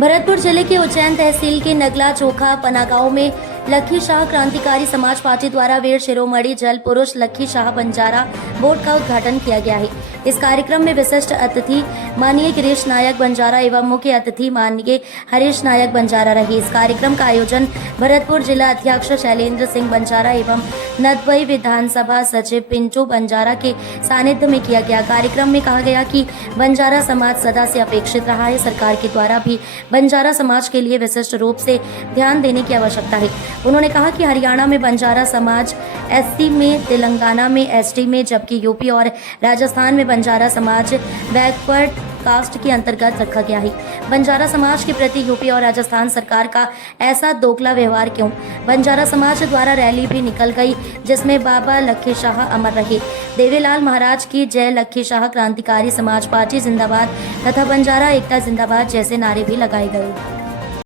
भरतपुर जिले के उज्जैन तहसील के नगला चोखा पना गांव में लखी शाह क्रांतिकारी समाज पार्टी द्वारा वीर शिरोमणि जल पुरुष लखी शाह बंजारा बोर्ड का उद्घाटन किया गया है। इस कार्यक्रम में विशिष्ट अतिथि माननीय गिरीश नायक बंजारा एवं मुख्य अतिथि माननीय हरीश नायक बंजारा रहे। इस कार्यक्रम का आयोजन भरतपुर जिला अध्यक्ष शैलेंद्र सिंह बंजारा एवं नदबई विधानसभा सचिव पिंटू बंजारा के सानिध्य में किया गया। कार्यक्रम में कहा गया कि बंजारा समाज सदा से अपेक्षित रहा है। सरकार के द्वारा भी बंजारा समाज के लिए विशिष्ट रूप से ध्यान देने की आवश्यकता है। उन्होंने कहा कि हरियाणा में बंजारा समाज एससी में, तेलंगाना में एसटी में, जबकि यूपी और राजस्थान में बंजारा समाज बैकवर्ड कास्ट के अंतर्गत रखा गया है। बंजारा समाज के प्रति यूपी और राजस्थान सरकार का ऐसा दोगला व्यवहार क्यों? बंजारा समाज द्वारा रैली भी निकल गई जिसमें बाबा लखी शाह अमर रहे, देवीलाल महाराज की जय, लखी शाह क्रांतिकारी समाज पार्टी जिंदाबाद तथा बंजारा एकता जिंदाबाद जैसे नारे भी लगाए गए।